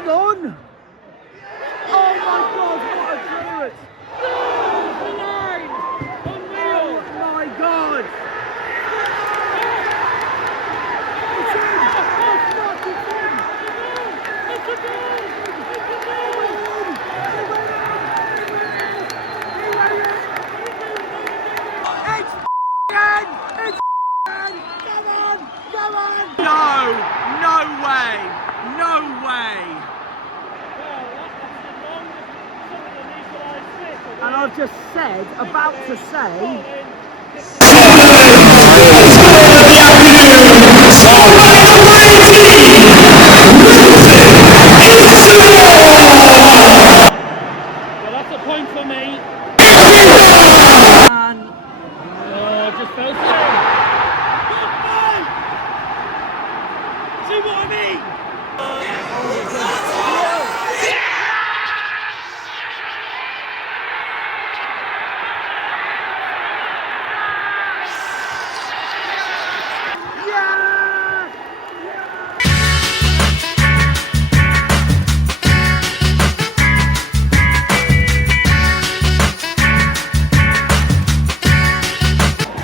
hang on! Oh my God, what a clearance! Oh my God! It's in! Oh fuck, it's in! It's a goal! It's in! It's in! Come on! Come on! No! No way! No way! And I've just said, about to say... Well, that's a point for me. And... Oh, just fell through. See what I mean?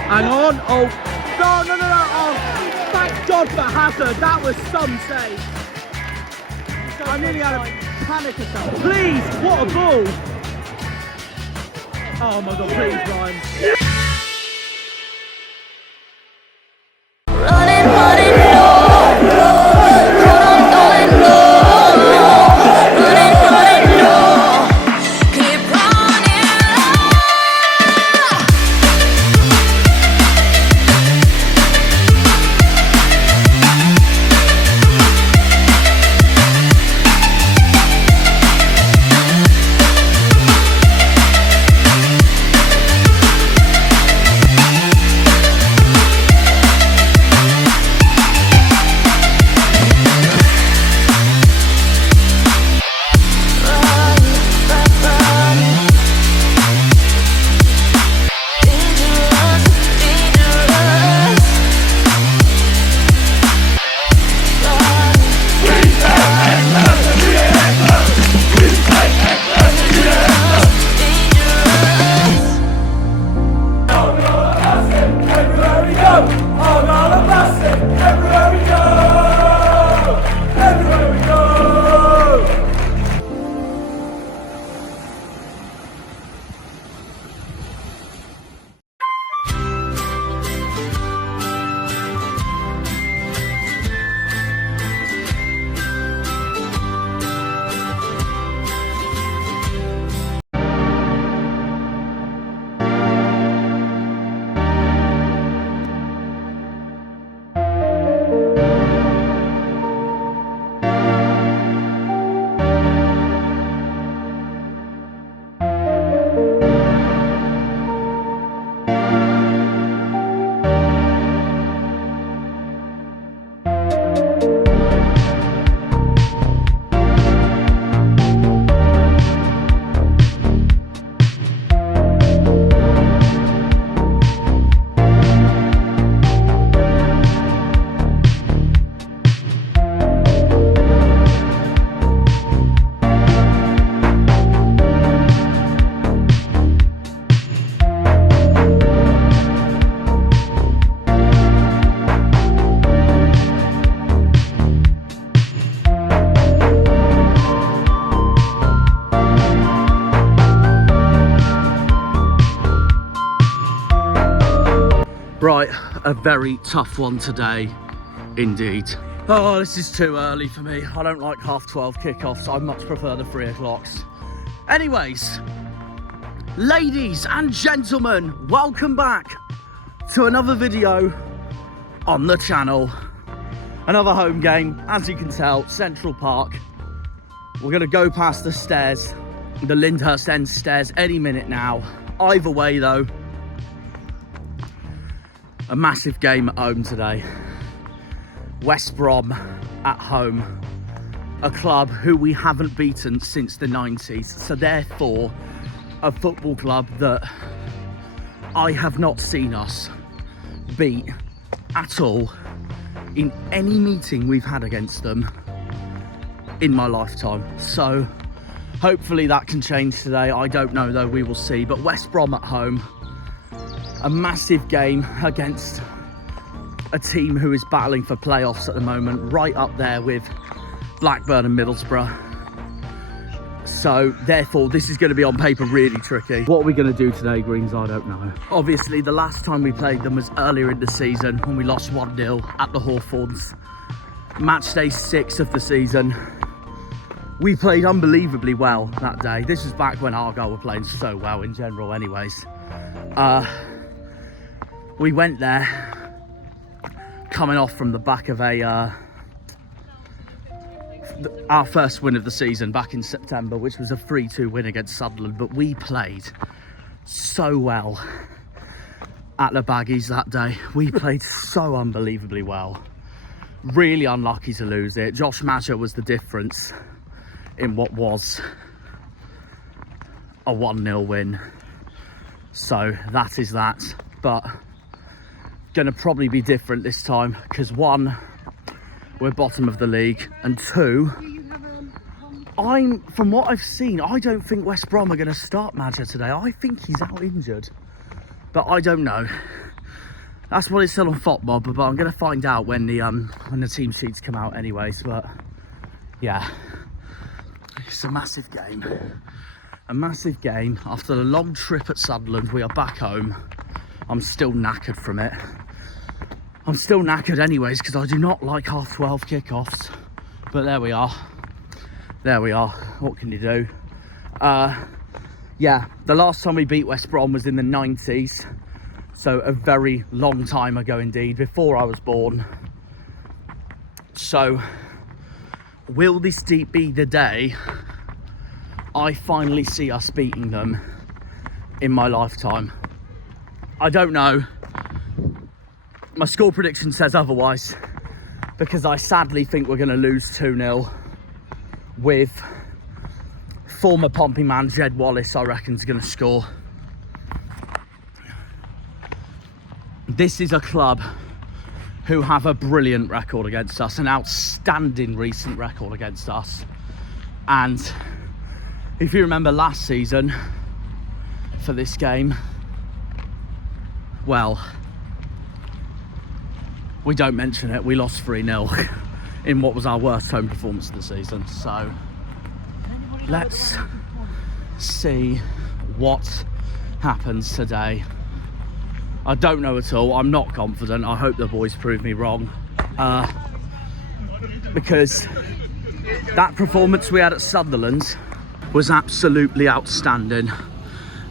Hang on, oh, no, oh, thank God for Hazard, that was some save. I nearly had a panic attack. Please, what a ball. Oh my God, please, Ryan. Right, a very tough one today, indeed. Oh, this is too early for me. I don't like 12:30 kickoffs. I much prefer the 3 o'clocks. Anyways, ladies and gentlemen, welcome back to another video on the channel. Another home game, as you can tell, Central Park. We're gonna go past the stairs, the Lyndhurst End stairs any minute now. Either way though, a massive game at home today. West Brom at home, a club who we haven't beaten since the 90s. So therefore, a football club that I have not seen us beat at all in any meeting we've had against them in my lifetime. So hopefully that can change today. I don't know though, we will see. But West Brom at home, a massive game against a team who is battling for playoffs at the moment, right up there with Blackburn and Middlesbrough. So therefore this is going to be on paper really tricky. What are we going to do today, Greens? I don't know. Obviously the last time we played them was earlier in the season when we lost 1-0 at the Hawthorns. Match day 6 of the season. We played unbelievably well that day. This was back when Argyle were playing so well in general anyways. We went there coming off from the back of our first win of the season back in September, which was a 3-2 win against Sunderland. But we played so well at the Baggies that day. We played so unbelievably well. Really unlucky to lose it. Josh Masher was the difference in what was a 1-0 win. So that is that. But gonna probably be different this time because 1, we're bottom of the league, and 2, from what I've seen, I don't think West Brom are going to start Madger today. I think he's out injured, but I don't know. That's what it said on FotMob, but I'm going to find out when the team sheets come out anyways. But yeah, it's a massive game. A massive game. After the long trip at Sunderland, we are back home. I'm still knackered from it. I'm still knackered anyways because I do not like 12:30 kickoffs. But there we are. There we are. What can you do? Yeah, the last time we beat West Brom was in the 90s. So a very long time ago indeed, before I was born. So will this be the day I finally see us beating them in my lifetime? I don't know. My score prediction says otherwise, because I sadly think we're going to lose 2-0 with former Pompey man Jed Wallace, I reckon, is going to score. This is a club who have a brilliant record against us, an outstanding recent record against us. And if you remember last season for this game, well, we don't mention it, we lost 3-0 in what was our worst home performance of the season. So let's see what happens today. I don't know at all. I'm not confident. I hope the boys prove me wrong. Because that performance we had at Sunderland was absolutely outstanding.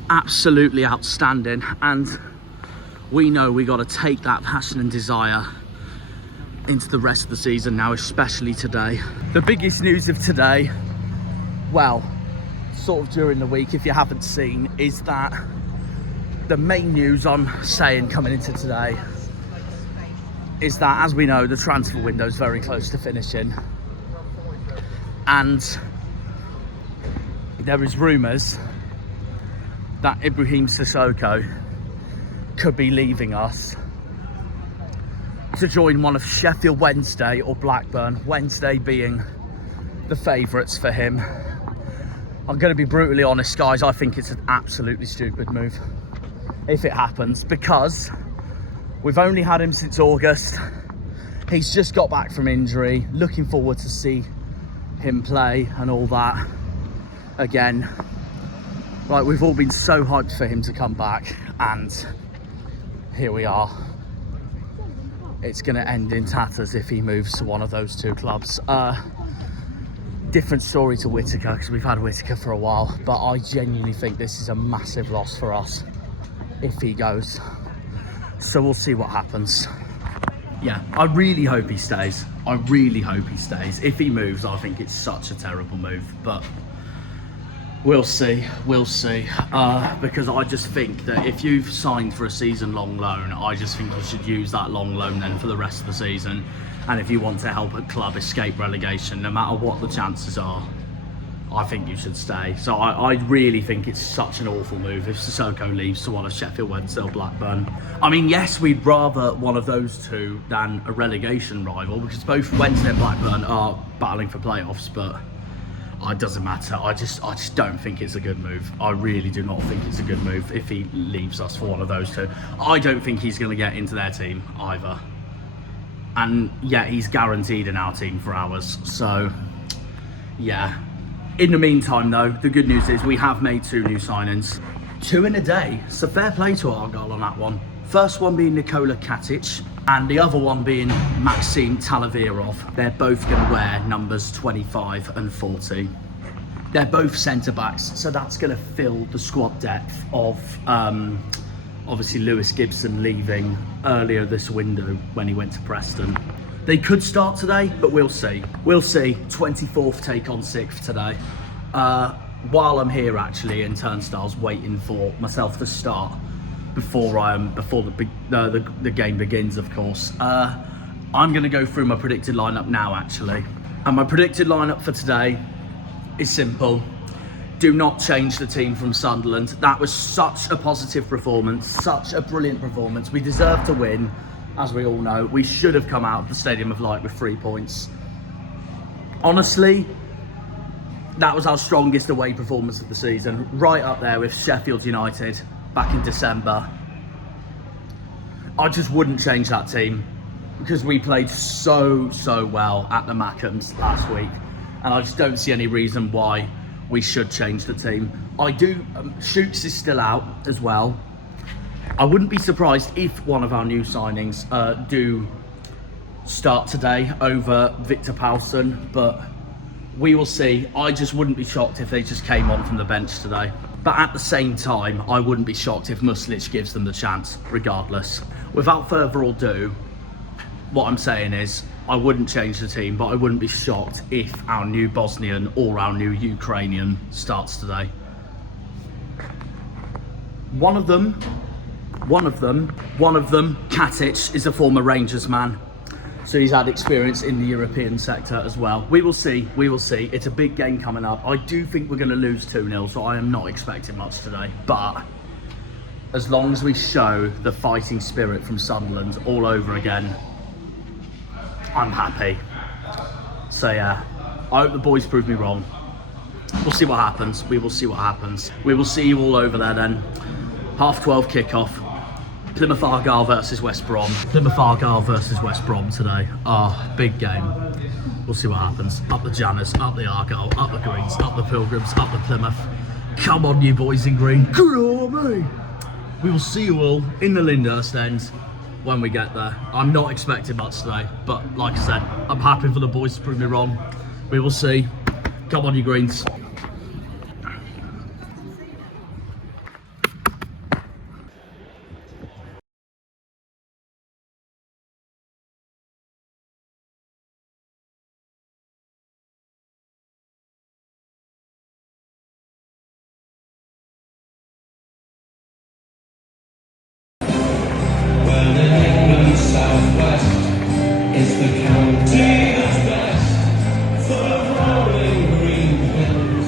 Absolutely outstanding. And we know we got to take that passion and desire into the rest of the season now, especially today. The biggest news of today, well, sort of during the week, if you haven't seen, is that the main news I'm saying coming into today is that, as we know, the transfer window is very close to finishing, and there is rumours that Ibrahim Sissoko could be leaving us to join one of Sheffield Wednesday or Blackburn, Wednesday being the favourites for him. I'm going to be brutally honest, guys, I think it's an absolutely stupid move if it happens, because we've only had him since August. He's just got back from injury, looking forward to see him play and all that again. Like, we've all been so hyped for him to come back, and here we are. It's going to end in tatters if he moves to one of those two clubs. Different story to Whittaker, because we've had Whittaker for a while, but I genuinely think this is a massive loss for us if he goes. So we'll see what happens. Yeah, I really hope he stays. I really hope he stays. If he moves, I think it's such a terrible move, but we'll see, because I just think that if you've signed for a season-long loan, I just think you should use that long loan then for the rest of the season. And if you want to help a club escape relegation, no matter what the chances are, I think you should stay. So I really think it's such an awful move if Sissoko leaves to one of Sheffield Wednesday or Blackburn. I mean, yes, we'd rather one of those two than a relegation rival, because both Wednesday and Blackburn are battling for playoffs, but it doesn't matter. I just don't think it's a good move. I really do not think it's a good move if he leaves us for one of those two. I don't think he's going to get into their team either. And yeah, he's guaranteed in our team for ours. So yeah. In the meantime though, the good news is we have made 2 new signings. 2 in a day. So fair play to Argyle on that one. First one being Nikola Katic, and the other one being Maxim Talavirov. They're both going to wear numbers 25 and 40. They're both centre-backs, so that's going to fill the squad depth of obviously Lewis Gibson leaving earlier this window when he went to Preston. They could start today, but we'll see. We'll see. 24th take on 6th today. While I'm here actually in turnstiles waiting for myself to start, before the game begins, of course. I'm going to go through my predicted lineup now, actually. And my predicted lineup for today is simple. Do not change the team from Sunderland. That was such a positive performance, such a brilliant performance. We deserve to win, as we all know. We should have come out of the Stadium of Light with 3 points. Honestly, that was our strongest away performance of the season, right up there with Sheffield United back in December. I just wouldn't change that team because we played so well at the Mackhams last week, and I just don't see any reason why we should change the team. I do, Shooks is still out as well. I wouldn't be surprised if one of our new signings do start today over Victor Paulsen, but we will see. I just wouldn't be shocked if they just came on from the bench today. But at the same time, I wouldn't be shocked if Muslic gives them the chance, regardless. Without further ado, what I'm saying is, I wouldn't change the team, but I wouldn't be shocked if our new Bosnian or our new Ukrainian starts today. One of them, Katic, is a former Rangers man. So he's had experience in the European sector as well. We will see. It's a big game coming up. I do think we're going to lose 2-0, so I am not expecting much today. But as long as we show the fighting spirit from Sunderland all over again, I'm happy. So yeah, I hope the boys prove me wrong. We'll see what happens. We will see what happens. We will see you all over there then. 12:30 kickoff. Plymouth Argyle versus West Brom. Plymouth Argyle versus West Brom today. Big game. We'll see what happens. Up the Janners, up the Argyle, up the Greens, up the Pilgrims, up the Plymouth. Come on, you boys in green. Good on me. We will see you all in the Lyndhurst end when we get there. I'm not expecting much today, but like I said, I'm happy for the boys to prove me wrong. We will see. Come on, you Greens. Is the county that's best, full of rolling green hills.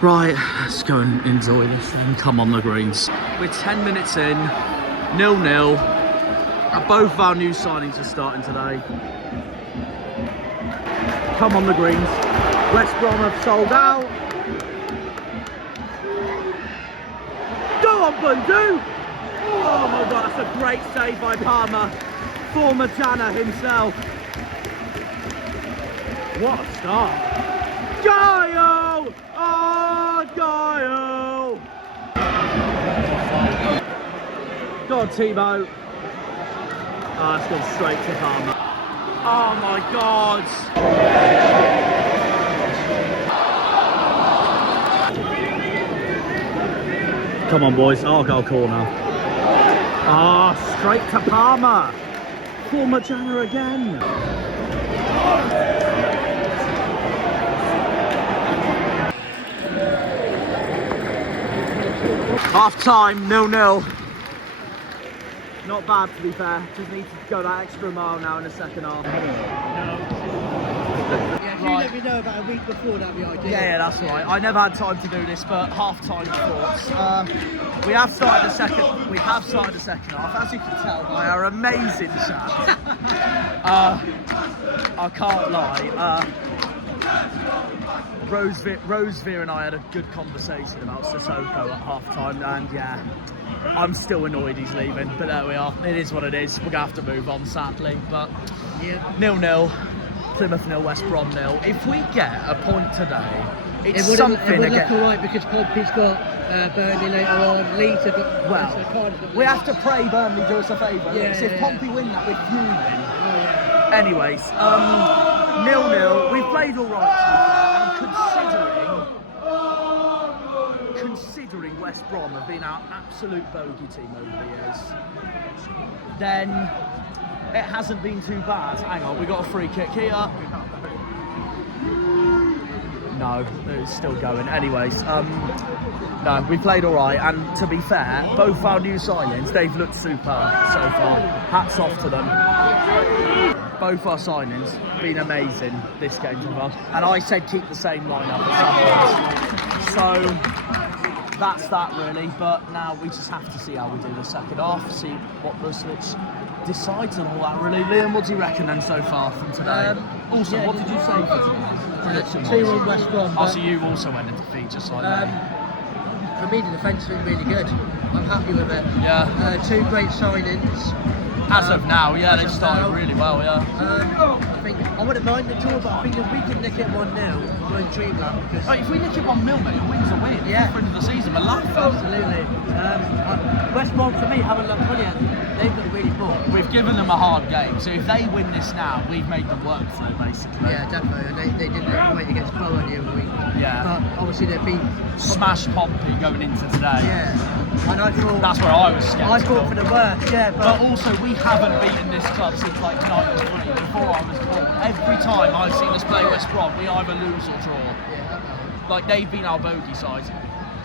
Right, let's go and enjoy this and come on the greens. We're 10 minutes in, 0-0. Both our new signings are starting today. Come on the greens. West Brom have sold out. Go on, Bundu! Oh my god, that's a great save by Palmer. Former Janner himself. What a start. Gaio! Oh, Gaio! Go on, Timo. Oh, it's gone straight to Palmer. Oh my god! Come on, boys. Argyle corner. Ah, straight to Palmer. Former Janner again. Half time, 0-0. Not bad, to be fair. Just need to go that extra mile now in the second half. Yeah, if you let me know about a week before, that'd be ideal. Yeah, that's right. I never had time to do this, but half-time thoughts. We have started the second. We have started the second half, as you can tell by our amazing chat. I can't lie. Rosevere and I had a good conversation about Sissoko at half-time, and yeah, I'm still annoyed he's leaving, but there we are. It is what it is. We're gonna have to move on, sadly. But Yeah. 0-0. Plymouth 0, West Brom 0. If we get a point today, it's It something would look again. alright because Pompey's got Burnley later on, Leeds have got... Well, Cardiff got we Leeds. have to pray Burnley do us a favour. Yeah, So if yeah. Pompey win that, we're fuming. Oh, yeah. Anyways, 0-0. We've played all right, and considering West Brom have been our absolute bogey team over the years, then it hasn't been too bad. Hang on, we got a free kick here. No, it's still going. Anyways, no, we played all right, and to be fair, both our new signings, they've looked superb so far. Hats off to them. Both our signings been amazing this game so far, and I said keep the same lineup at some point. So that's that really. But now we just have to see how we do the second half, see what the switch decides and all that really. Liam, what do you reckon then so far from today? Also, yeah, what did you say for today? 2-1 West Brom. Oh, but, so you also went into defeat just like me. for me, the defence has been really good. I'm happy with it. Yeah. Two great signings. As of now, yeah, as they've of started now. really well, yeah. I think I wouldn't mind the draw, but I think if we can nick it 1-0, we're in dreamland because. Right, if we nick it 1-0, mate, a win's a win. Yeah. For the end of the season, we're laughing. Absolutely. West Brom for me haven't looked brilliant. They've looked really poor. We've given them a hard game, so if they win this now, we've made them work for it, basically. Yeah, definitely. And they did look great against Borough the other week. Yeah. But obviously they've been. Smash Pompey going into today. Yeah. And I thought. That's where I was sceptical. I thought for the worst, yeah. But also, we haven't beaten this club since like 93, before I was born. Every time I've seen us play West Brom, we either lose or draw. Yeah. Like, they've been our bogey side.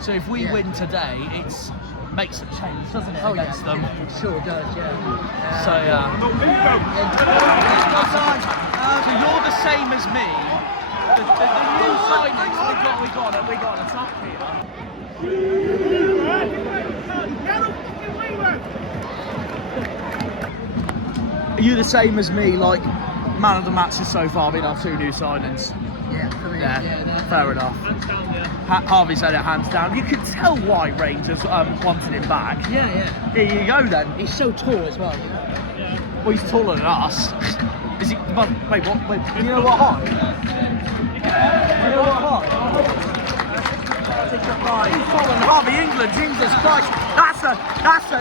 So if we Yeah. win today, it makes a change, doesn't it, against them? It sure does, yeah. So yeah. So you're the same as me. The new signings we got an attack here. Are you the same as me? Like, man of the matches so far been our two new signings. Yeah, for me, Yeah, fair enough. Harvey said it hands down. You can tell why Rangers wanted him back. Yeah, yeah. Here you go then. He's so tall as well. Well, he's taller than us. Is he? But wait, what? Wait, do you know what height? Do you know what height? He's taller than Harvey England. Jesus Christ!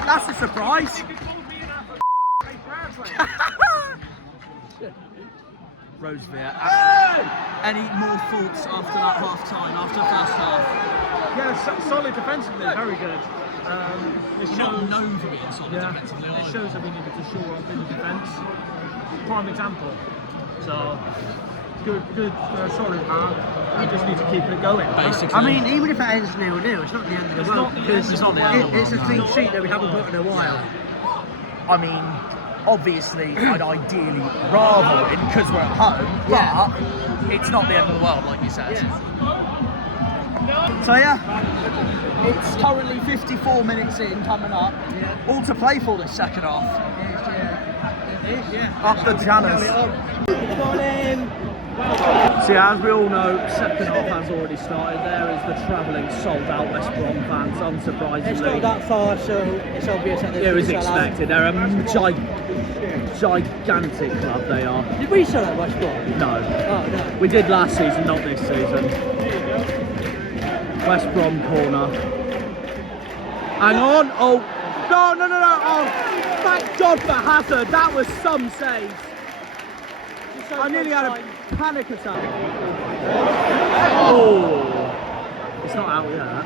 That's a surprise. Rosevere. Any more thoughts after that half time? After the first half? Yeah, solid defensively, very good. It You're not shows, known for being solid yeah, defensively. it shows that we needed to shore up in the defence. Prime example. So good, solid half. We just need to keep it going. Basically. I mean, even if it ends 0-0, it's not the end of the world because it's not the end of the it's a world, clean no. sheet that we haven't got in a while. I mean, obviously, I'd ideally rather win because we're at home, but Yeah. it's not the end of the world, like you said. So yeah, it's currently 54 minutes in, coming up. All to play for this second half. Up the Janners. See, as we all know, second half has already started. There is the travelling sold-out West Brom fans, unsurprisingly. It's not that far, so it's obvious that It was expected. They're a gigantic club, they are. Did we sell at West Brom? No. Oh, no. We did last season, not this season. West Brom corner. Hang on. Oh, no. Oh, thank God for Hazard. That was some save. I nearly had a panic attack. Oh, it's not out yet.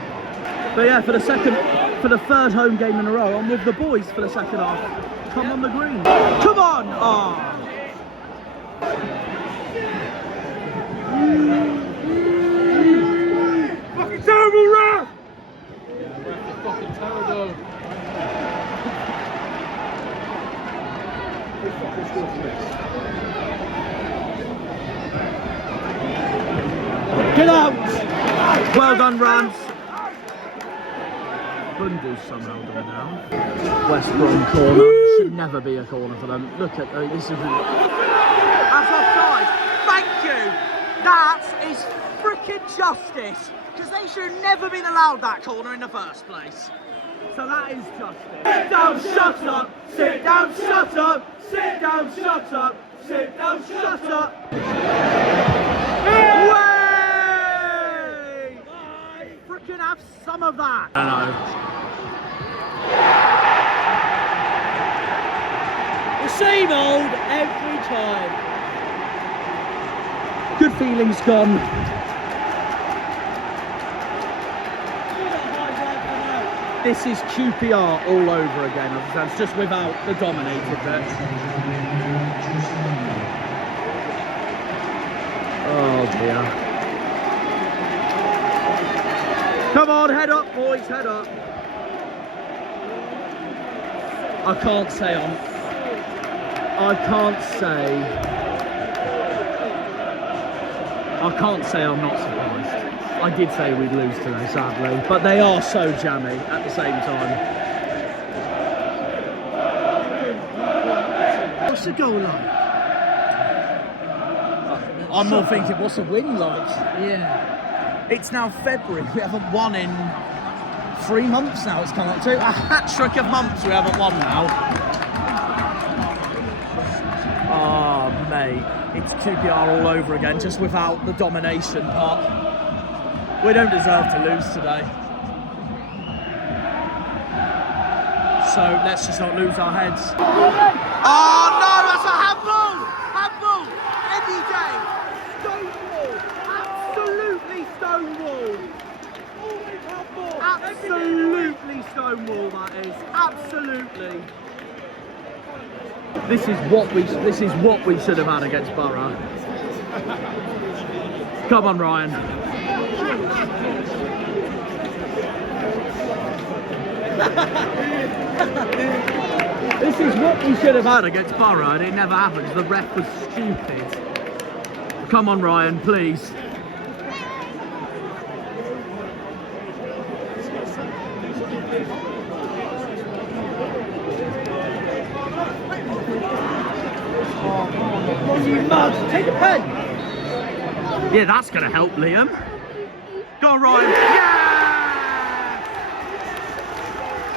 But yeah, for the third home game in a row, I'm with the boys for the second half. Come on the green. Come on. Oh. Fucking terrible, ref! Yeah, ref is fucking terrible. Get out! Well done, Rams. Bundu's somehow gone down. West Brom corner. Should never be a corner for them. Look at this. That's offside. Thank you. That is freaking justice. Because they should have never been allowed that corner in the first place. So that is justice. Sit down, shut up. Sit down, shut up. Sit down, shut up. Sit down, shut up. Freaking have some of that. I know. The same old every time. Good feelings gone. This is QPR all over again, as it stands, just without the dominated bit. Oh dear. Come on, head up, boys, head up. I can't say I'm not surprised. I did say we'd lose today, sadly, but they are so jammy at the same time. What's the goal like? I'm more thinking, what's the win like? Yeah. It's now February. We haven't won in 3 months now. It's come up to a hat-trick of months we haven't won now. Oh, mate. It's QPR all over again, just without the domination part. We don't deserve to lose today. So let's just not lose our heads. Oh, no, that's a handball! Handball! Any day! Stonewall! Absolutely Stonewall, that is. Absolutely. This is what we should have had against Borough. Come on, Ryan. This is what we should have had against Borough, and it never happened. The ref was stupid. Come on, Ryan, please. You must take a pen. Yeah, that's going to help, Liam. Go on, Ryan. Yeah!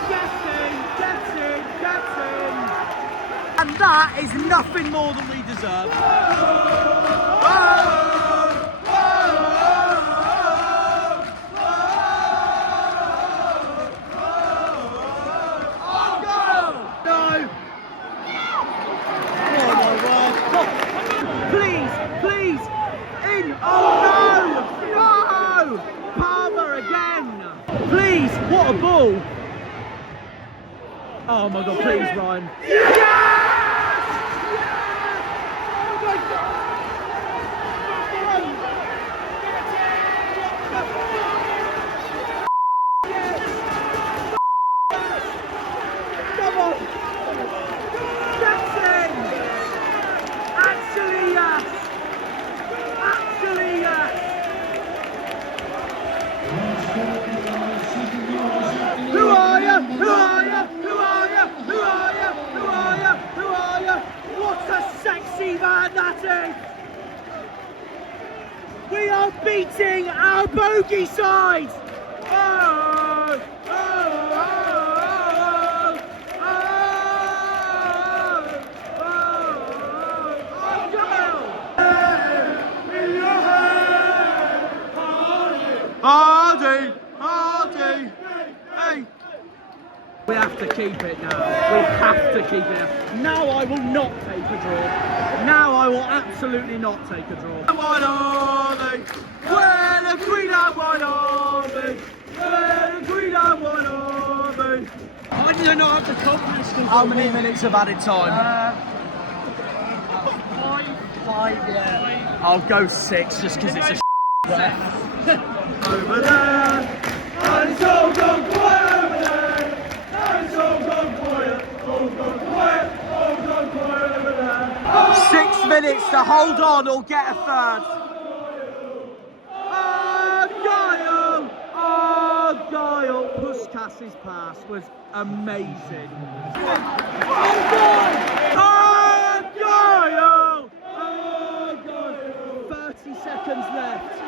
Gets in. And that is nothing more than we deserve. Please, in! Oh no! No! Palmer again! Please, what a ball! Oh my God, please, Ryan. Yes! Oh my God! Come on! Jackson! Actually, yes! Actually, yes! are beating our bogey side! Oh! Oh! Oh! Oh! Oh! Hardie! Hardie! Hey! We have to keep it now. We have to keep it. Now I will not take a draw. Now I will absolutely not take a draw. What are they? Where the Queen and what are they? Where the Queen and what are they? Why did I not have the confidence to... How many minutes of added time? Five, yeah. I'll go 6 just because it's a left. Over there, and it's all gone quiet over there, and it's all gone quiet, all gone quiet, all gone quiet over there. 6 minutes to hold on or get a third. Argyle! Argyle! Puskas' pass was amazing. Argyle! Argyle! 30 seconds left.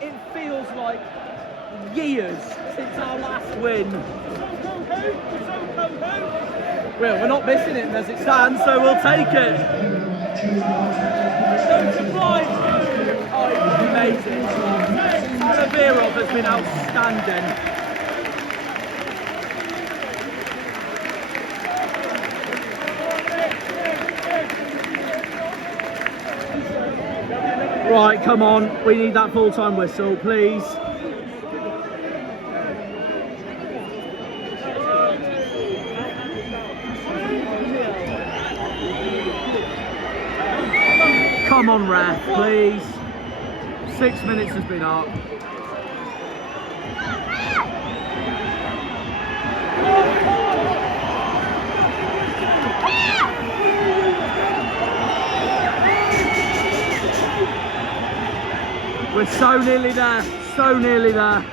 It feels like years since our last win. Well, we're not missing it as it stands, so we'll take it. No surprise. Oh, it was amazing. Savirov has been outstanding. Right, come on, we need that full-time whistle, please. Come on, ref, please. 6 minutes has been up. We're so nearly there, so nearly there.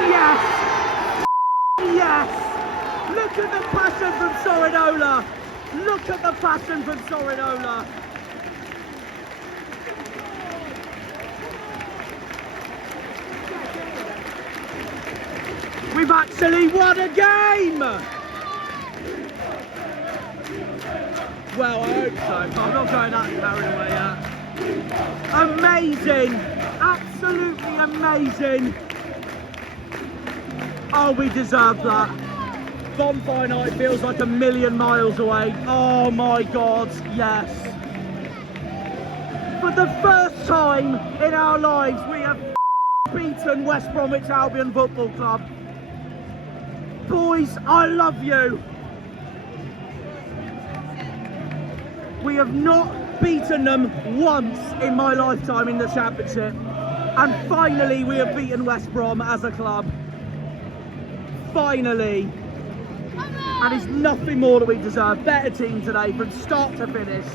Yes! Yes! Look at the passion from Sorinola! Look at the passion from Sorinola! We've actually won a game! Well, I hope so. I'm not going that carried away yet. Amazing! Absolutely amazing! Oh, we deserve that. Bonfire night feels like a million miles away. Oh my God, yes. For the first time in our lives, we have beaten West Bromwich Albion Football Club. Boys, I love you. We have not beaten them once in my lifetime in the Championship. And finally, we have beaten West Brom as a club. Finally. And it's nothing more that we deserve. Better team today from start to finish.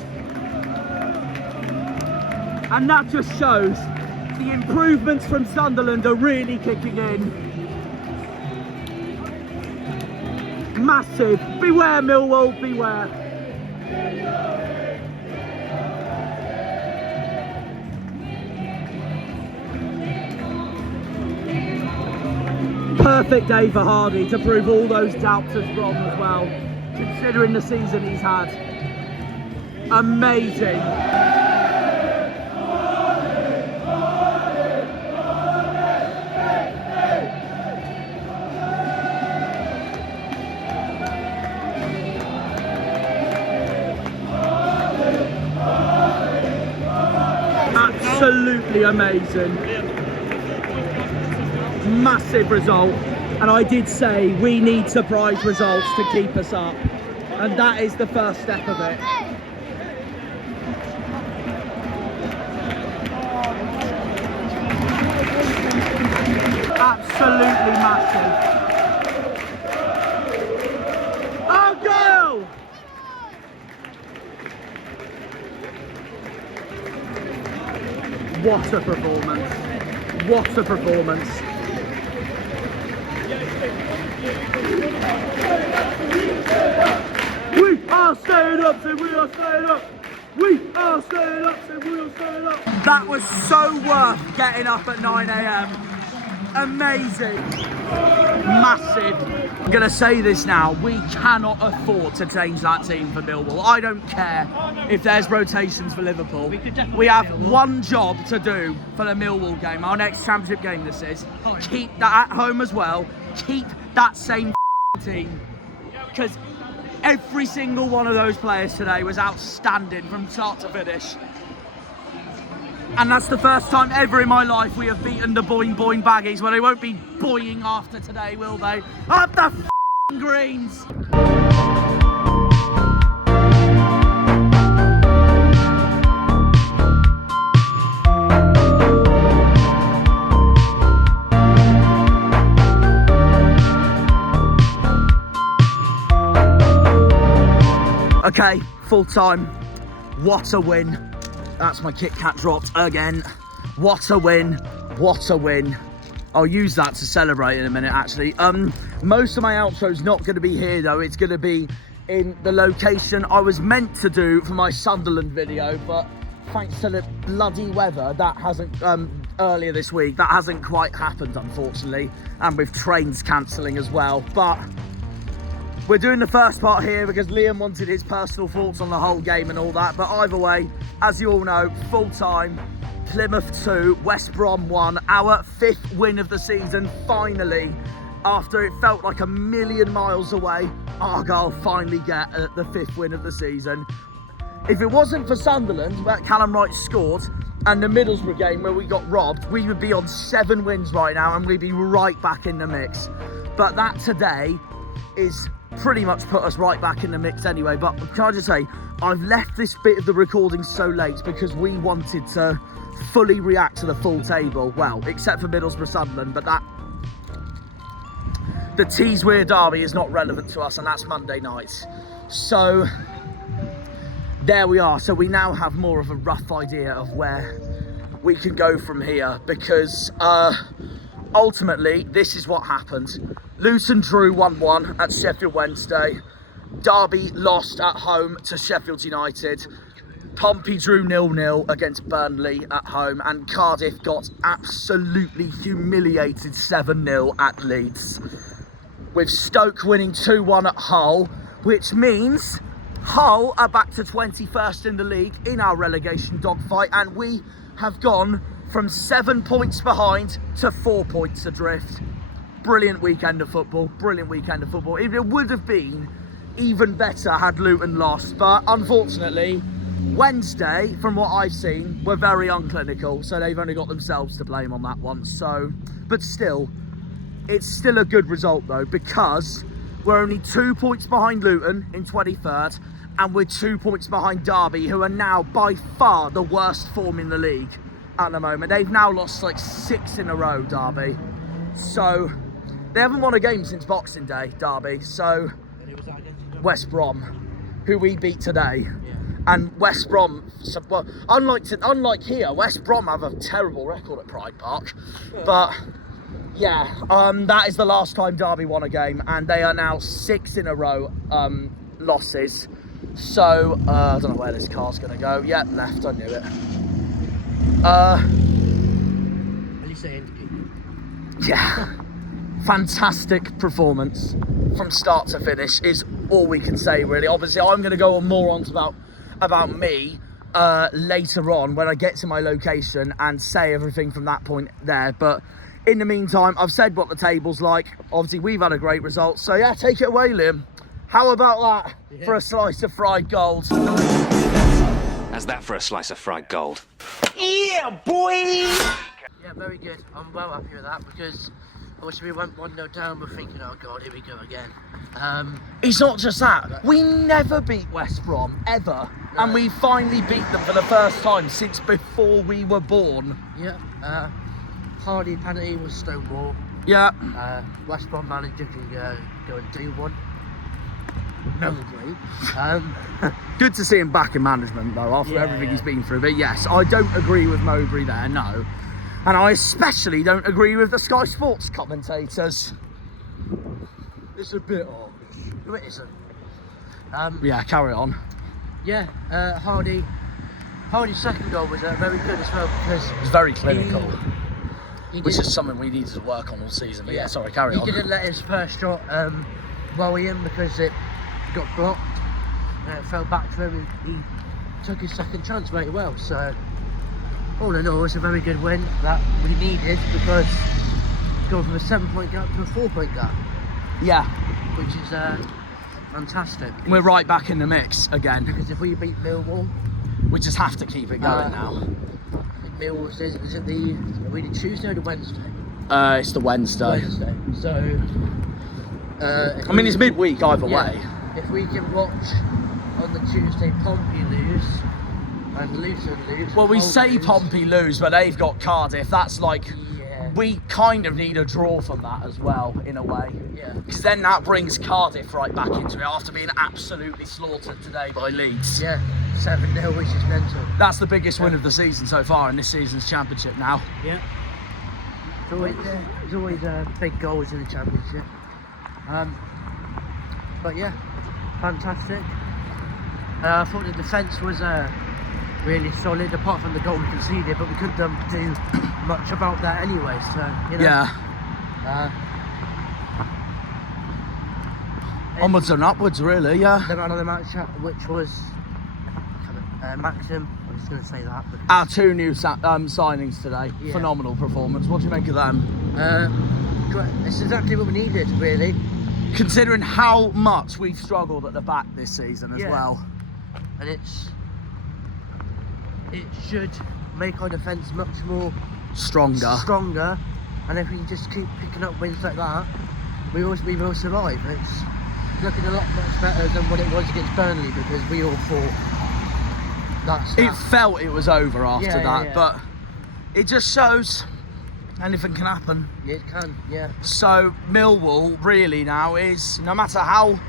And that just shows the improvements from Sunderland are really kicking in. Massive. Beware, Millwall, beware. Perfect day for Hardie to prove all those doubters wrong as well, considering the season he's had. Amazing. Absolutely amazing. Massive result, and I did say we need surprise results to keep us up, and that is the first step of it. Absolutely massive. Oh, go! What a performance. What a performance. We are staying up, team, we are staying up. We are staying up, team, we are staying up. That was so worth getting up at 9 AM. Amazing. Massive. I'm going to say this now, we cannot afford to change that team for Millwall. I don't care if there's rotations for Liverpool. We have one job to do for the Millwall game, our next championship game this is. Keep that at home as well. Keep that same team. Because every single one of those players today was outstanding from start to finish. And that's the first time ever in my life we have beaten the boing boing baggies. Well, they won't be boing after today, will they? Up the greens! Okay, full time. What a win. That's my Kit Kat dropped again. What a win. What a win. I'll use that to celebrate in a minute, actually. Most of my outro's not going to be here, though. It's going to be in the location I was meant to do for my Sunderland video, but thanks to the bloody weather, that hasn't, earlier this week, that hasn't quite happened, unfortunately. And with trains cancelling as well. But we're doing the first part here because Liam wanted his personal thoughts on the whole game and all that. But either way, as you all know, full time, Plymouth 2, West Brom 1, our 5th win of the season, finally. After it felt like a million miles away, Argyle finally get the 5th win of the season. If it wasn't for Sunderland, where Callum Wright scored, and the Middlesbrough game where we got robbed, we would be on 7 wins right now and we'd be right back in the mix. But that today is pretty much put us right back in the mix anyway. But can I just say, I've left this bit of the recording so late because we wanted to fully react to the full table. Well, except for Middlesbrough Sunderland, but that the Teesweir derby is not relevant to us, and that's Monday night. So there we are. So we now have more of a rough idea of where we can go from here, because ultimately this is what happened. Luton drew 1-1 at Sheffield Wednesday. Derby lost at home to Sheffield United. Pompey drew 0-0 against Burnley at home, and Cardiff got absolutely humiliated 7-0 at Leeds. With Stoke winning 2-1 at Hull, which means Hull are back to 21st in the league in our relegation dogfight, and we have gone from 7 points behind to 4 points adrift. Brilliant weekend of football, brilliant weekend of football. It would have been even better had Luton lost, but unfortunately, Wednesday, from what I've seen, were very unclinical, so they've only got themselves to blame on that one. So, but still, it's still a good result though, because we're only 2 points behind Luton in 23rd, and we're 2 points behind Derby, who are now by far the worst form in the league at the moment. They've now lost like 6 in a row, Derby. So they haven't won a game since Boxing Day, Derby. So West Brom, who we beat today. And West Brom, well, unlike here, West Brom have a terrible record at Pride Park. But yeah, that is the last time Derby won a game, and they are now 6 in a row losses. So I don't know where this car's gonna go. Yeah, left, I knew it. At least they indicate. Yeah, fantastic performance from start to finish is all we can say, really. Obviously, I'm going to go on more on about me later on when I get to my location and say everything from that point there. But in the meantime, I've said what the table's like. Obviously, we've had a great result. So yeah, take it away, Liam. How about that for a slice of fried gold? How's that for a slice of fried gold? Yeah, boy! Yeah, very good. I'm well happy with that, because obviously we went 1-0 down, we're thinking, oh God, here we go again. It's not just that. We never beat West Brom, ever. No. And we finally beat them for the first time since before we were born. Yeah, Hardie penalty was stonewall. Yeah. West Brom manager can go and do one. Mowbray. Good to see him back in management though, after everything he's been through. But yes, I don't agree with Mowbray there, no. And I especially don't agree with the Sky Sports commentators. It's a bit harsh. No, it isn't. Yeah, carry on. Yeah, Hardie's second goal was very good as well because It's very clinical, he which didn't- is something we needed to work on all season. But yeah, sorry, carry he on. didn't let his first shot worry him because it got blocked and it fell back to him. He took his second chance very well. So all in all, it's a very good win that we needed because going from a 7-point gap to a 4-point gap, Yeah, which is fantastic. we're right back in the mix again. Because if we beat Millwall, We just have to keep it going now. I think Millwall's is it are we the Tuesday or the Wednesday? It's the Wednesday. Wednesday. So I mean, it's midweek either way. If we can watch on the Tuesday Pompey lose and Luton lose. Well, we Hull say lose, Pompey lose, but they've got Cardiff. That's like, Yeah. we kind of need a draw from that as well, in a way. Yeah. Because then that brings Cardiff right back into it after being absolutely slaughtered today by Leeds. Yeah. 7-0, which is mental. That's the biggest win of the season so far in this season's championship now. Yeah. There's always big goals in the championship. But yeah, fantastic. I thought the defence was really solid, apart from the goal we conceded, but we couldn't do much about that anyway. So you know. Yeah. Onwards and upwards, really, yeah. The man of the match, which was Maxim. I was just going to say that. But, Our two new signings today. Yeah. Phenomenal performance. What do you make of them? great. It's exactly what we needed, really. Considering how much we've struggled at the back this season as Yeah. well. And it should make our defence much more stronger. And if we can just keep picking up wins like that, we will survive. It's looking a lot much better than what it was against Burnley because we all thought It felt it was over after Yeah, that, yeah. but it just shows anything can happen. Yeah, it can, yeah. So Millwall really now is, no matter how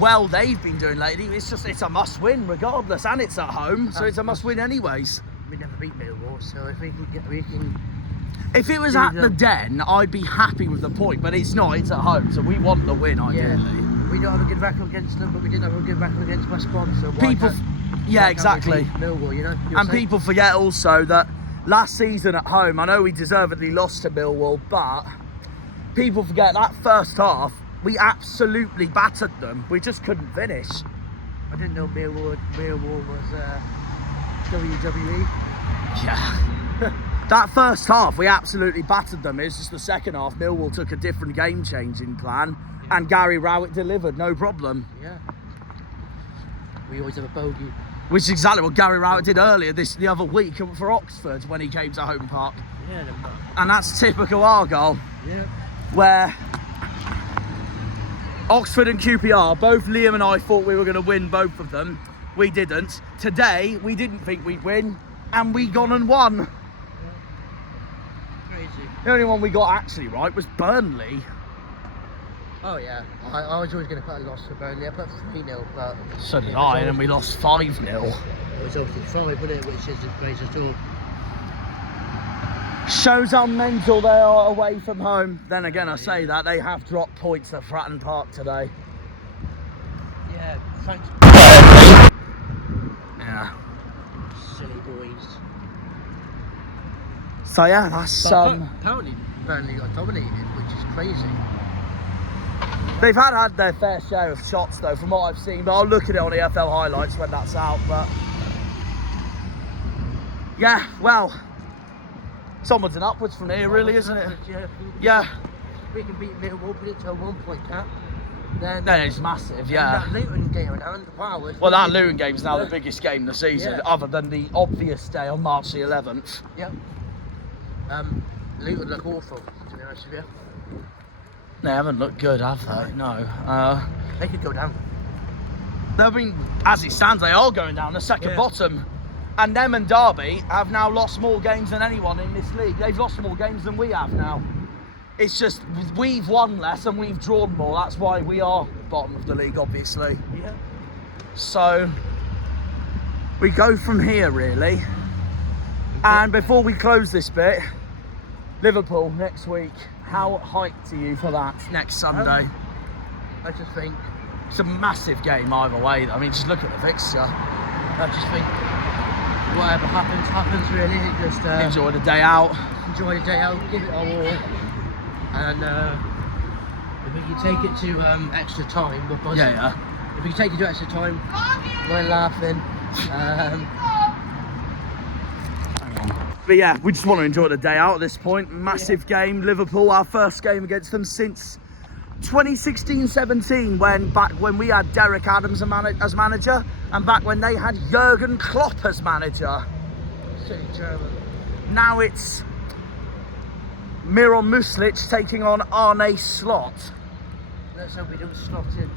well they've been doing lately, it's a must win regardless, and it's at home, so it's a must win anyways. We never beat Millwall, so if we can If it was Yeah, at the yeah. Den, I'd be happy with the point, but it's not, it's at home, so we want the win ideally. We don't have a good record against them, but we did have a good record against West Brom, so why People, can't- yeah, why can't we exactly. beat Millwall, you know? And people forget also that last season at home, I know we deservedly lost to Millwall, but people forget that first half, we absolutely battered them. We just couldn't finish. I didn't know Millwall was WWE. Yeah. That first half, we absolutely battered them. It's just the second half, Millwall took a different game-changing plan, and Gary Rowett delivered, no problem. Yeah. We always have a bogey. Which is exactly what Gary Rowett did earlier the other week for Oxford when he came to Home Park. Yeah, And that's typical Argyle, yeah. where Oxford and QPR, both Liam and I thought we were going to win both of them. We didn't. Today, we didn't think we'd win, and we gone and won. Crazy. The only one we got actually right was Burnley. Oh yeah. I was always going to put a loss for Burnley. I put 3-0, but So did it I, was and we lost 5-0. It was obviously 5, wasn't it? Which isn't crazy at all. Shows how mental they are away from home. Then again, I say that, they have dropped points at Fratton Park today. Yeah, thanks. Yeah. Silly boys. So yeah, that's Apparently Burnley got dominated, which is crazy. they've had their fair share of shots though, from what I've seen. But I'll look at it on the EFL highlights when that's out. But yeah, well, it's onwards and upwards from here, really, isn't it? Yeah. If we can beat Millwall, put it to a 1-point cap, then It's massive, yeah. that Luton game and underpowered. Well, that Luton game's now the biggest game of the season, Yeah. other than the obvious day on March the 11th. Yep. Luton look awful, to be honest with you. They haven't looked good, have they? No. They could go down. I mean, as it stands, they are going down the second Yeah. bottom. And them and Derby have now lost more games than anyone in this league. They've lost more games than we have now. It's just, we've won less and we've drawn more. That's why we are bottom of the league, obviously. Yeah. So, we go from here, really. And before we close this bit, Liverpool next week. How hyped are you for that next Sunday? I just think It's a massive game either way, though. I mean, just look at the fixture. I just think whatever happens really. Just Enjoy the day out. enjoy the day out, give it our all, and if we can take it to extra time, because Yeah. if we can take it to extra time, we're laughing. But yeah, we just want to enjoy the day out at this point. Massive game. Liverpool, our first game against them since 2016-17, when we had Derek Adams as manager, and back when they had Jurgen Klopp as manager. City German. Now it's Miron Muslic taking on Arne Slot. Let's hope we don't slot in.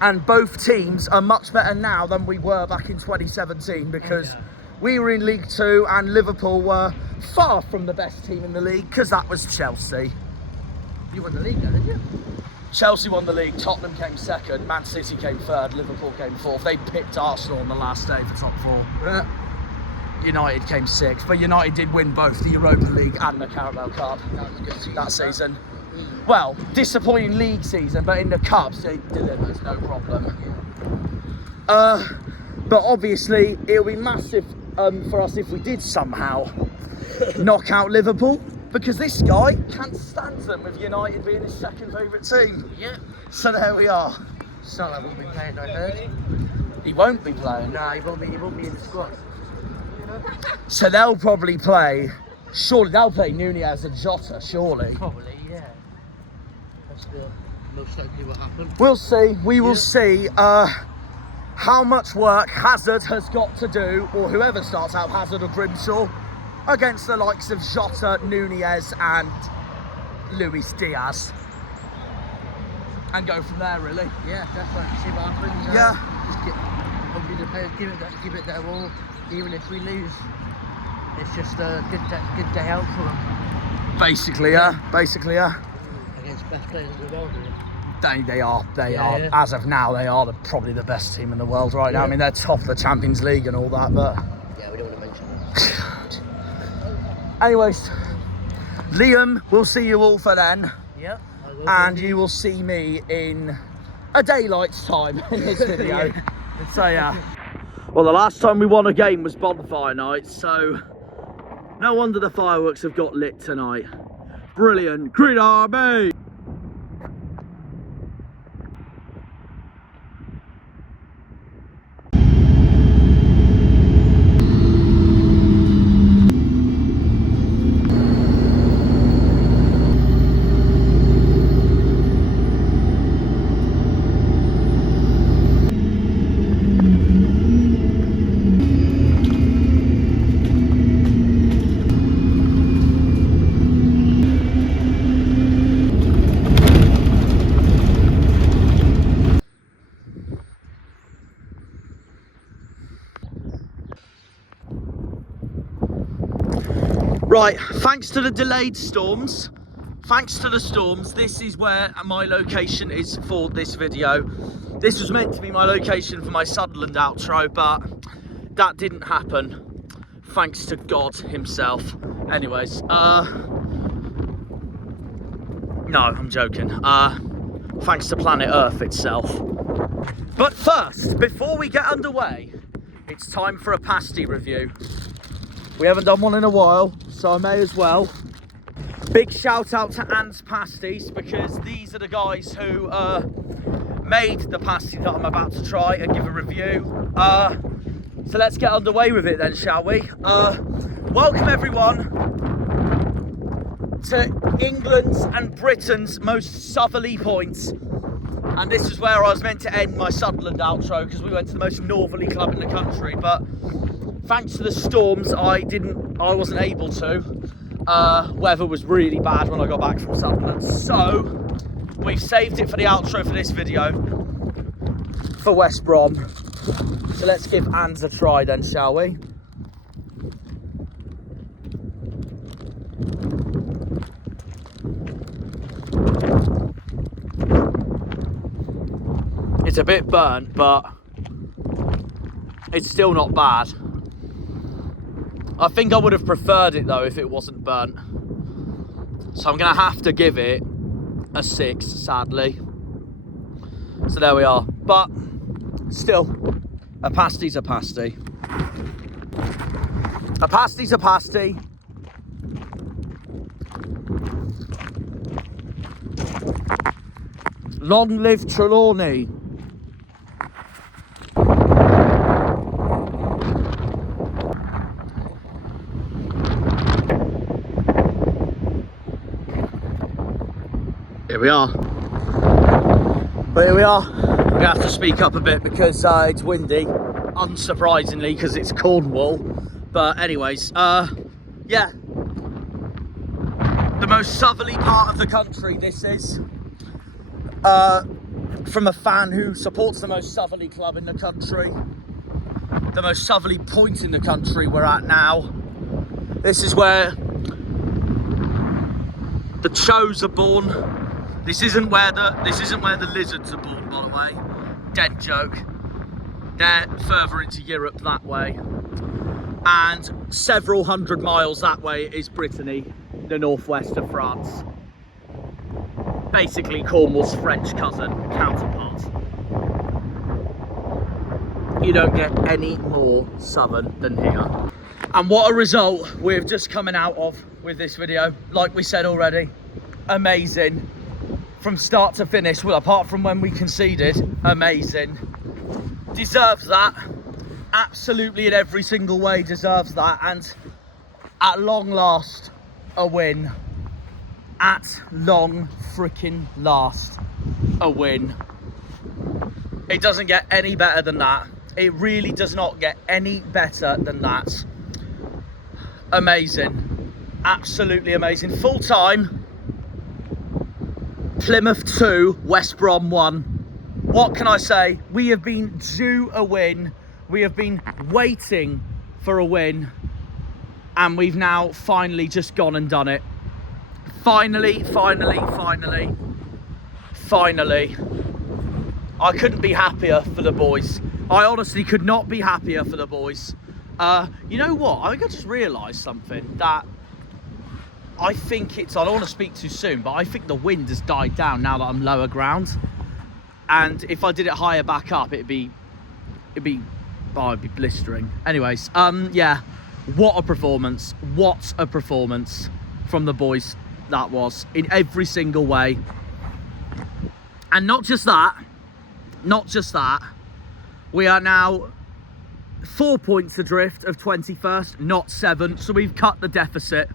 And both teams are much better now than we were back in 2017, because we were in League 2 and Liverpool were far from the best team in the league, because that was Chelsea. You won the league then, didn't you? Chelsea won the league, Tottenham came second, Man City came third, Liverpool came fourth. They pipped Arsenal on the last day for top four. United came sixth, but United did win both the Europa League and the Carabao Cup that season. Well, disappointing league season, but in the Cups they delivered, no problem. But obviously it'll be massive for us if we did somehow knock out Liverpool, because this guy can't stand them with United being his second favourite team. Yeah. So there we are. Salah won't be playing, I heard. He won't be playing. Nah, he won't be in the squad. So they'll probably play, surely they'll play Nunez and Jota, surely. Probably, yeah. That's the most likely what happened. We'll see, we will see how much work Hazard has got to do, or whoever starts out, Hazard or Grimshaw, against the likes of Jota, Nunez and Luis Diaz. And go from there, really. Yeah, that's right. See what happens. Yeah. Just hopefully the players give it their all, even if we lose. It's just a good day out for them. Basically, yeah. Against best players in the world, really. They are. Yeah. As of now, they are probably the best team in the world right now. Yeah. I mean, they're top of the Champions League and all that, but... Yeah, we don't want to mention that. Anyways, Liam, we'll see you all for then. Yep. And you will see me in a daylight's time in this video. So yeah. Well, the last time we won a game was bonfire night, so no wonder the fireworks have got lit tonight. Brilliant. Green Army! Right, thanks to the delayed storms, this is where my location is for this video. This was meant to be my location for my Sunderland outro, but that didn't happen, thanks to God himself. Anyways, no, I'm joking. Thanks to planet Earth itself. But first, before we get underway, it's time for a pasty review. We haven't done one in a while, so I may as well. Big shout out to Ant's Pasties, because these are the guys who made the pasty that I'm about to try and give a review. So let's get underway with it then, shall we? Welcome everyone to England's and Britain's most southerly points. And this is where I was meant to end my Sunderland outro, because we went to the most northerly club in the country, but thanks to the storms, I wasn't able to. Weather was really bad when I got back from Sunderland, so we've saved it for the outro for this video for West Brom. So let's give Anne's a try then, shall we? It's a bit burnt, but it's still not bad. I think I would have preferred it though if it wasn't burnt. So I'm going to have to give it a 6, sadly. So there we are. But still, a pasty's a pasty. A pasty's a pasty. Long live Trelawney. Here we are. But here we are. I'm gonna have to speak up a bit because it's windy, unsurprisingly, because it's Cornwall. But anyways, yeah. The most southerly part of the country this is. From a fan who supports the most southerly club in the country. The most southerly point in the country we're at now. This is where the Chos are born. This isn't where the lizards are born, by the way. Dead joke. They're further into Europe that way. And several hundred miles that way is Brittany, the northwest of France. Basically Cornwall's French cousin, counterpart. You don't get any more southern than here. And what a result we're just coming out of with this video. Like we said already, amazing. From start to finish, well, apart from when we conceded, amazing. Deserves that. Absolutely in every single way deserves that. And at long last, a win. At long freaking last, a win. It doesn't get any better than that. It really does not get any better than that. Amazing. Absolutely amazing. Full time. Plymouth 2, West Brom 1. What can I say? We have been due a win. We have been waiting for a win. And we've now finally just gone and done it. Finally. I couldn't be happier for the boys. I honestly could not be happier for the boys. You know what? I think I just realised something that I think I don't want to speak too soon, but I think the wind has died down now that I'm lower ground. And if I did it higher back up, it'd be blistering. Anyways, yeah, what a performance. What a performance from the boys that was, in every single way. And not just that, we are now 4 points adrift of 21st, not 7, so we've cut the deficit.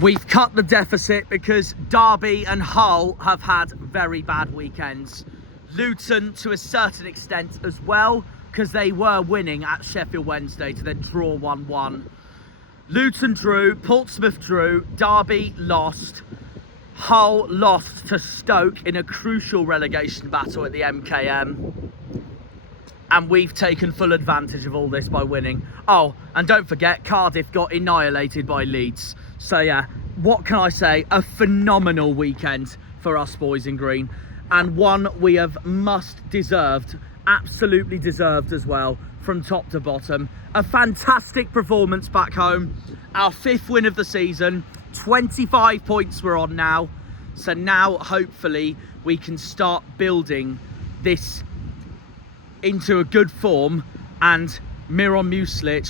We've cut the deficit because Derby and Hull have had very bad weekends. Luton to a certain extent as well, because they were winning at Sheffield Wednesday to then draw 1-1. Luton drew, Portsmouth drew, Derby lost, Hull lost to Stoke in a crucial relegation battle at the MKM. And we've taken full advantage of all this by winning. Oh, and don't forget, Cardiff got annihilated by Leeds. So yeah, what can I say? A phenomenal weekend for us boys in green. And one we have absolutely deserved as well, from top to bottom. A fantastic performance back home. Our 5th win of the season. 25 points we're on now. So now, hopefully, we can start building this into a good form, and Miron Muslic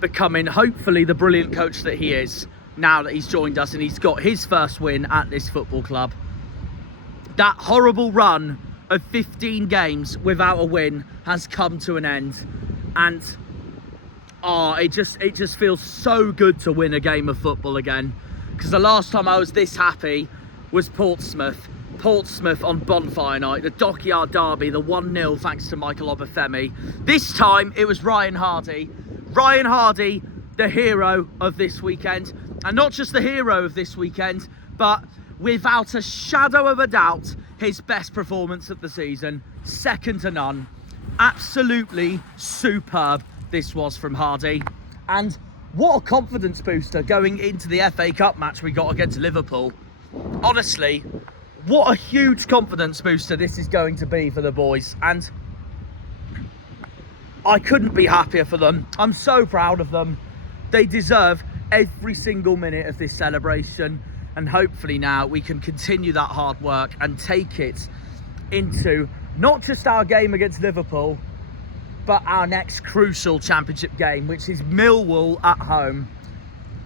becoming, hopefully, the brilliant coach that he is now that he's joined us and he's got his first win at this football club. That horrible run of 15 games without a win has come to an end, and it just feels so good to win a game of football again, because the last time I was this happy was Portsmouth on Bonfire Night, the Dockyard Derby, the 1-0 thanks to Michael Obafemi. This time it was Ryan Hardie, the hero of this weekend, and not just the hero of this weekend, but without a shadow of a doubt, his best performance of the season, second to none. Absolutely superb this was from Hardie. And what a confidence booster going into the FA Cup match we got against Liverpool. Honestly, what a huge confidence booster this is going to be for the boys. And I couldn't be happier for them. I'm so proud of them. They deserve every single minute of this celebration. And hopefully now we can continue that hard work and take it into not just our game against Liverpool, but our next crucial championship game, which is Millwall at home.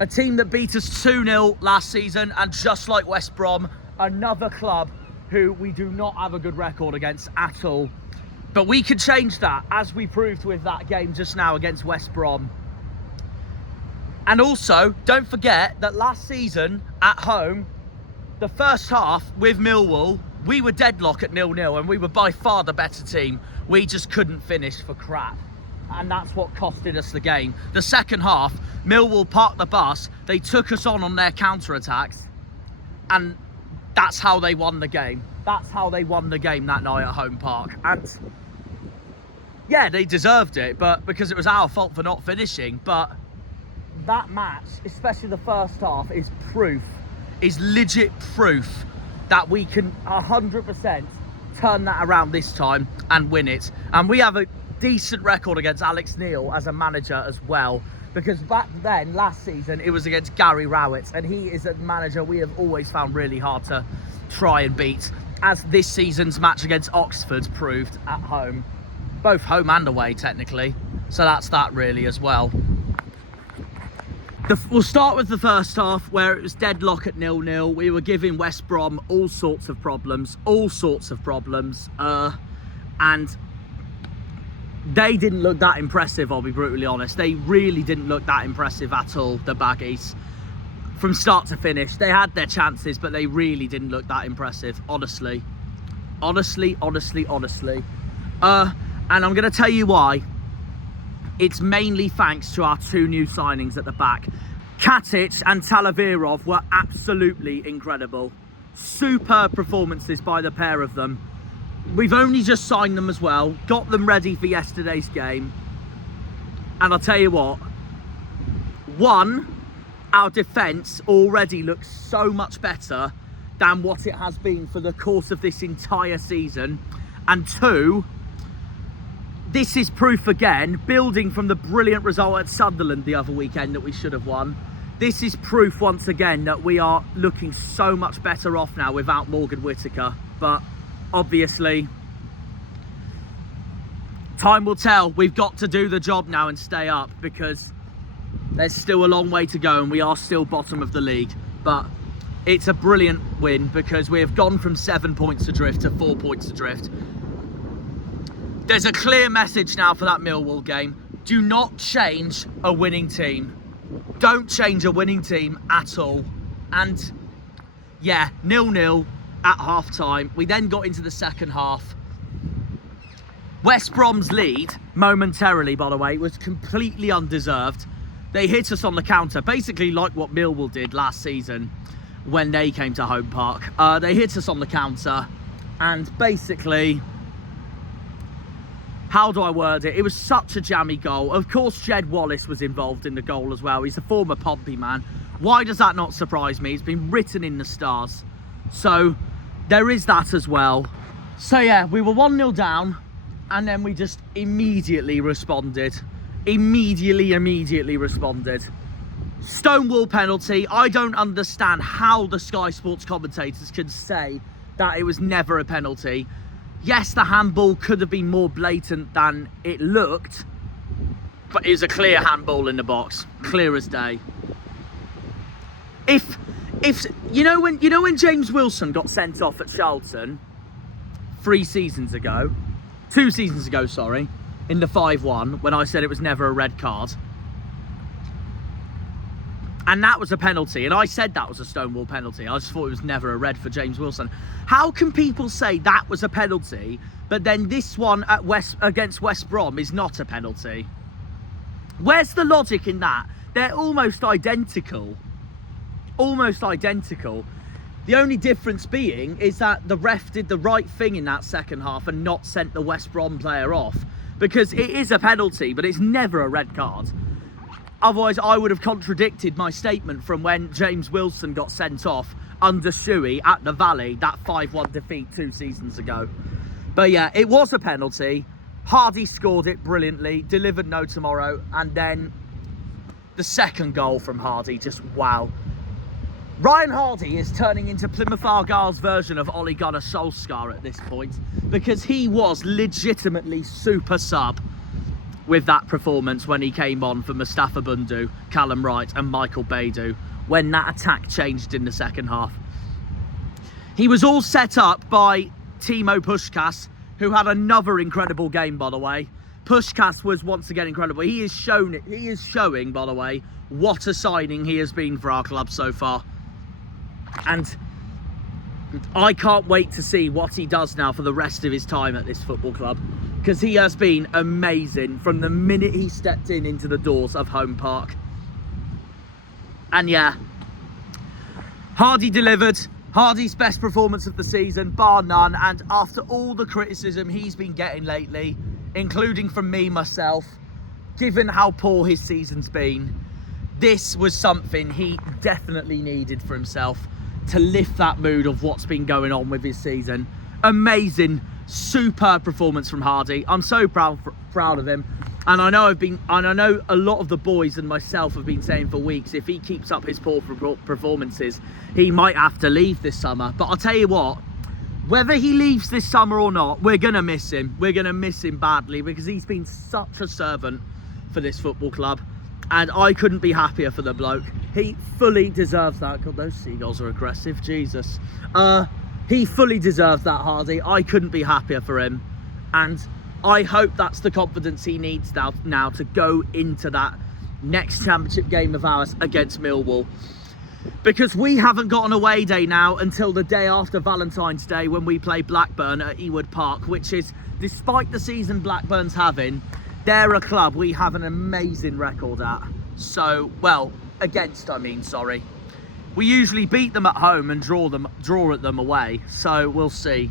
A team that beat us 2-0 last season, and just like West Brom, another club who we do not have a good record against at all. But we can change that, as we proved with that game just now against West Brom. And also, don't forget that last season at home, the first half with Millwall, we were deadlock at 0-0 and we were by far the better team. We just couldn't finish for crap. And that's what costed us the game. The second half, Millwall parked the bus, they took us on their counter-attacks, and that's how they won the game. That's how they won the game that night at Home Park. And yeah, they deserved it, but because it was our fault for not finishing. But that match, especially the first half, is legit proof that we can 100% turn that around this time and win it. And we have a decent record against Alex Neil as a manager as well, because back then, last season, it was against Gary Rowett, and he is a manager we have always found really hard to try and beat, as this season's match against Oxford proved at home. Both home and away, technically. So that's that really as well. We'll start with the first half, where it was deadlock at 0-0. We were giving West Brom all sorts of problems. And they didn't look that impressive, I'll be brutally honest. They really didn't look that impressive at all, the Baggies. From start to finish, they had their chances, but they really didn't look that impressive, honestly. Honestly. And I'm going to tell you why. It's mainly thanks to our two new signings at the back. Katic and Talavirov were absolutely incredible. Superb performances by the pair of them. We've only just signed them as well, got them ready for yesterday's game. And I'll tell you what, our defence already looks so much better than what it has been for the course of this entire season. And two, this is proof again, building from the brilliant result at Sunderland the other weekend that we should have won. This is proof once again that we are looking so much better off now without Morgan Whittaker. But obviously, time will tell. We've got to do the job now and stay up, because there's still a long way to go and we are still bottom of the league. But it's a brilliant win, because we have gone from 7 points adrift to 4 points adrift. There's a clear message now for that Millwall game. Do not change a winning team. Don't change a winning team at all. And yeah, 0-0 at half time. We then got into the second half. West Brom's lead, momentarily by the way, was completely undeserved. They hit us on the counter, basically like what Millwall did last season when they came to Home Park. They hit us on the counter, and basically, how do I word it? It was such a jammy goal. Of course, Jed Wallace was involved in the goal as well. He's a former Pompey man. Why does that not surprise me? It's been written in the stars. So there is that as well. So yeah, we were 1-0 down, and then we just immediately responded. Immediately responded. Stonewall penalty. I don't understand how the Sky Sports commentators can say that it was never a penalty. Yes, the handball could have been more blatant than it looked, but it was a clear handball in the box, clear as day. If you know when James Wilson got sent off at Charlton 2 seasons ago, sorry, in the 5-1, when I said it was never a red card, and that was a penalty, and I said that was a Stonewall penalty. I just thought it was never a red for James Wilson. How can people say that was a penalty, but then this one against West Brom is not a penalty? Where's the logic in that? They're almost identical. Almost identical. The only difference being is that the ref did the right thing in that second half and not sent the West Brom player off, because it is a penalty, but it's never a red card. Otherwise, I would have contradicted my statement from when James Wilson got sent off under Shuey at the Valley, that 5-1 defeat 2 seasons ago. But yeah, it was a penalty. Hardie scored it brilliantly, delivered no tomorrow, and then the second goal from Hardie, just wow. Ryan Hardie is turning into Plymouth Argyle's version of Ole Gunnar Solskjaer at this point, because he was legitimately super sub with that performance when he came on for Mustafa Bundu, Callum Wright and Michael Baidoo when that attack changed in the second half. He was all set up by Timo Puskás, who had another incredible game, by the way. Puskás was once again incredible. He is showing, by the way, what a signing he has been for our club so far. And I can't wait to see what he does now for the rest of his time at this football club, because he has been amazing from the minute he stepped into the doors of Home Park. And yeah, Hardie delivered. Hardie's best performance of the season, bar none. And after all the criticism he's been getting lately, including from me myself, given how poor his season's been, this was something he definitely needed for himself to lift that mood of what's been going on with his season. Amazing, superb performance from Hardie. I'm so proud of him. And I know a lot of the boys and myself have been saying for weeks, if he keeps up his poor performances, he might have to leave this summer. But I'll tell you what, whether he leaves this summer or not, we're going to miss him. We're going to miss him badly, because he's been such a servant for this football club. And I couldn't be happier for the bloke. He fully deserves that. God, those seagulls are aggressive, Jesus. He fully deserves that, Hardie. I couldn't be happier for him. And I hope that's the confidence he needs now to go into that next championship game of ours against Millwall. Because we haven't got an away day now until the day after Valentine's Day, when we play Blackburn at Ewood Park, which is, despite the season Blackburn's having, they're a club we have an amazing record at. So, well, against, I mean, sorry. We usually beat them at home and draw at them away. So we'll see.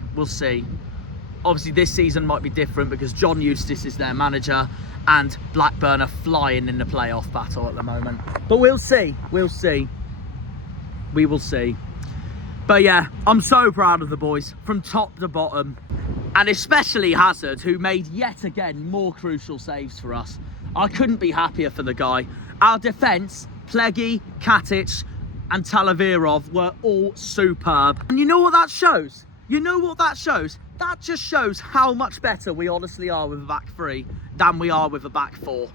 Obviously, this season might be different because John Eustace is their manager and Blackburn are flying in the playoff battle at the moment. But we'll see. We will see. But yeah, I'm so proud of the boys from top to bottom. And especially Hazard, who made yet again more crucial saves for us. I couldn't be happier for the guy. Our defence, Pleggy, Katic and Talavirov were all superb. And you know what that shows? That just shows how much better we honestly are with a back three than we are with a back four.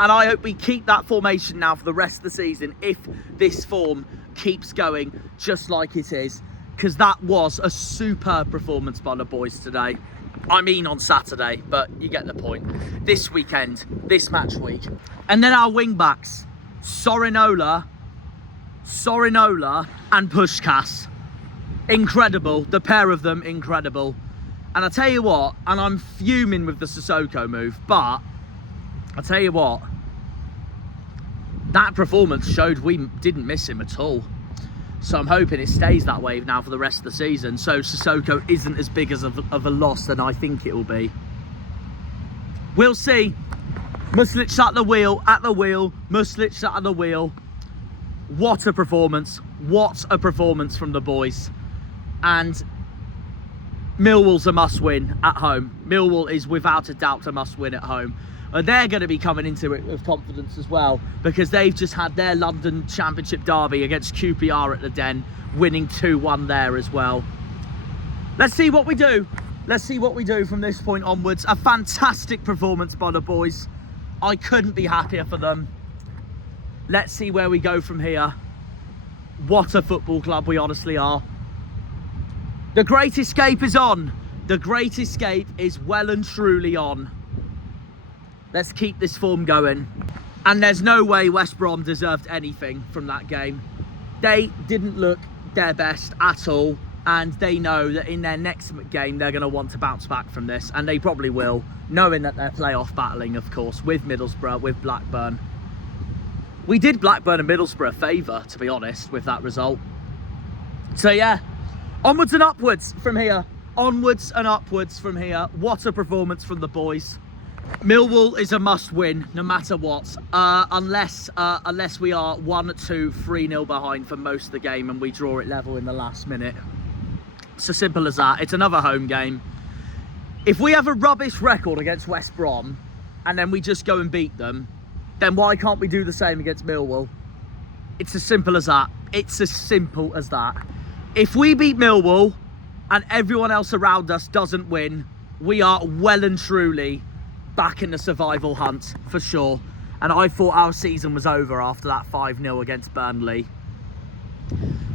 And I hope we keep that formation now for the rest of the season, if this form keeps going just like it is. Because that was a superb performance by the boys today. I mean on Saturday, but you get the point. This weekend, this match week. And then our wing backs, Sorinola and Puskás. Incredible, the pair of them, incredible. And I tell you what, and I'm fuming with the Sissoko move, but I tell you what, that performance showed we didn't miss him at all. So I'm hoping it stays that way now for the rest of the season, so Sissoko isn't as big of a loss than I think it will be. We'll see. Muslic at the wheel, Muslic at the wheel. What a performance from the boys. And Millwall's a must-win at home. Millwall is without a doubt a must-win at home. And they're going to be coming into it with confidence as well, because they've just had their London Championship derby against QPR at the Den, winning 2-1 there as well. Let's see what we do. From this point onwards. A fantastic performance by the boys. I couldn't be happier for them. Let's see where we go from here. What a football club we honestly are. The Great Escape is on. The Great Escape is well and truly on. Let's keep this form going. And there's no way West Brom deserved anything from that game. They didn't look their best at all. And they know that in their next game, they're going to want to bounce back from this. And they probably will, knowing that they're playoff battling, of course, with Middlesbrough, with Blackburn. We did Blackburn and Middlesbrough a favour, to be honest, with that result. So yeah, onwards and upwards from here. What a performance from the boys. Millwall is a must-win, no matter what, unless we are 1-2, 3-0 behind for most of the game and we draw it level in the last minute. It's as simple as that. It's another home game. If we have a rubbish record against West Brom and then we just go and beat them, then why can't we do the same against Millwall? It's as simple as that. It's as simple as that. If we beat Millwall and everyone else around us doesn't win, we are well and truly back in the survival hunt, for sure. And I thought our season was over after that 5-0 against Burnley.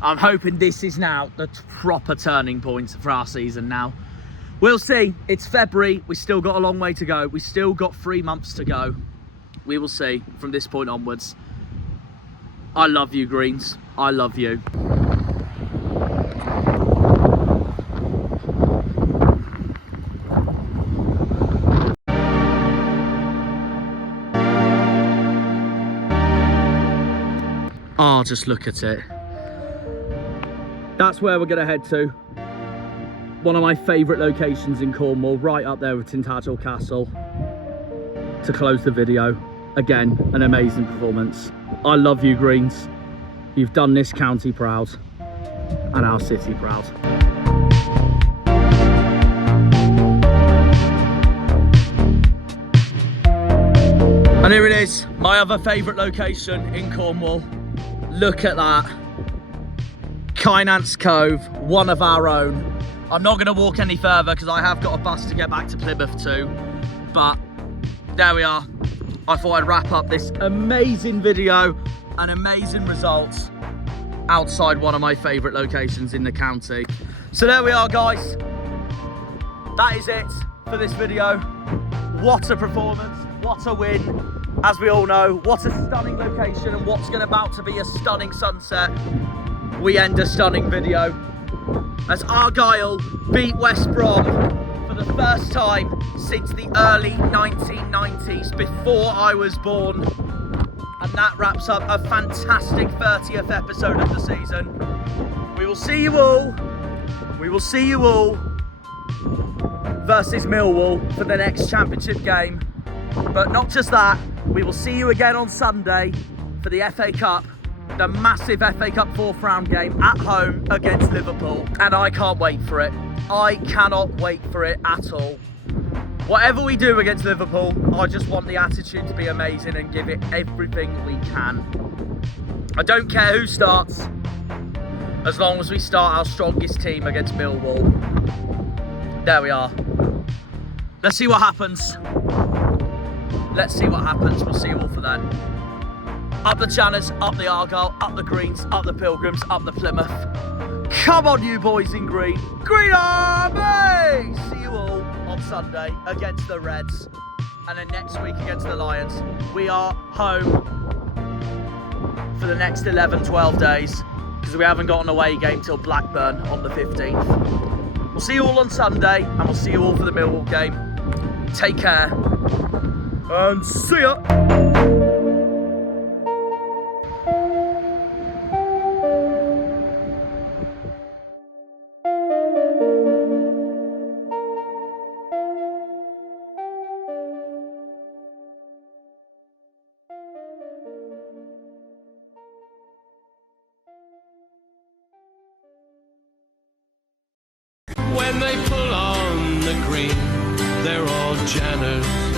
I'm hoping this is now the proper turning point for our season now. We'll see. It's February. We've still got a long way to go. We've still got 3 months to go. We will see from this point onwards. I love you, Greens. I love you. Oh, just look at it. That's where we're going to head to. One of my favourite locations in Cornwall, right up there with Tintagel Castle. To close the video, again, an amazing performance. I love you, Greens. You've done this county proud and our city proud. And here it is, my other favourite location in Cornwall. Look at that. Penzance Cove, one of our own. I'm not going to walk any further because I have got a bus to get back to Plymouth too. But there we are. I thought I'd wrap up this amazing video and amazing results outside one of my favourite locations in the county. So there we are, guys. That is it for this video. What a performance, what a win. As we all know, what a stunning location and what's about to be a stunning sunset. We end a stunning video as Argyle beat West Brom for the first time since the early 1990s, before I was born. And that wraps up a fantastic 30th episode of the season. We will see you all versus Millwall for the next championship game. But not just that, we will see you again on Sunday for the FA Cup, the massive FA Cup 4th round game at home against Liverpool. And I can't wait for it. I cannot wait for it at all. Whatever we do against Liverpool, I just want the attitude to be amazing and give it everything we can. I don't care who starts, as long as we start our strongest team against Millwall. There we are. Let's see what happens. Let's see what happens. We'll see you all for then. Up the Janners, up the Argyle, up the Greens, up the Pilgrims, up the Plymouth. Come on, you boys in green. Green Army! See you all on Sunday against the Reds. And then next week against the Lions. We are home for the next 11, 12 days because we haven't got an away game till Blackburn on the 15th. We'll see you all on Sunday and we'll see you all for the Millwall game. Take care. And see ya! When they pull on the green, they're all Janners.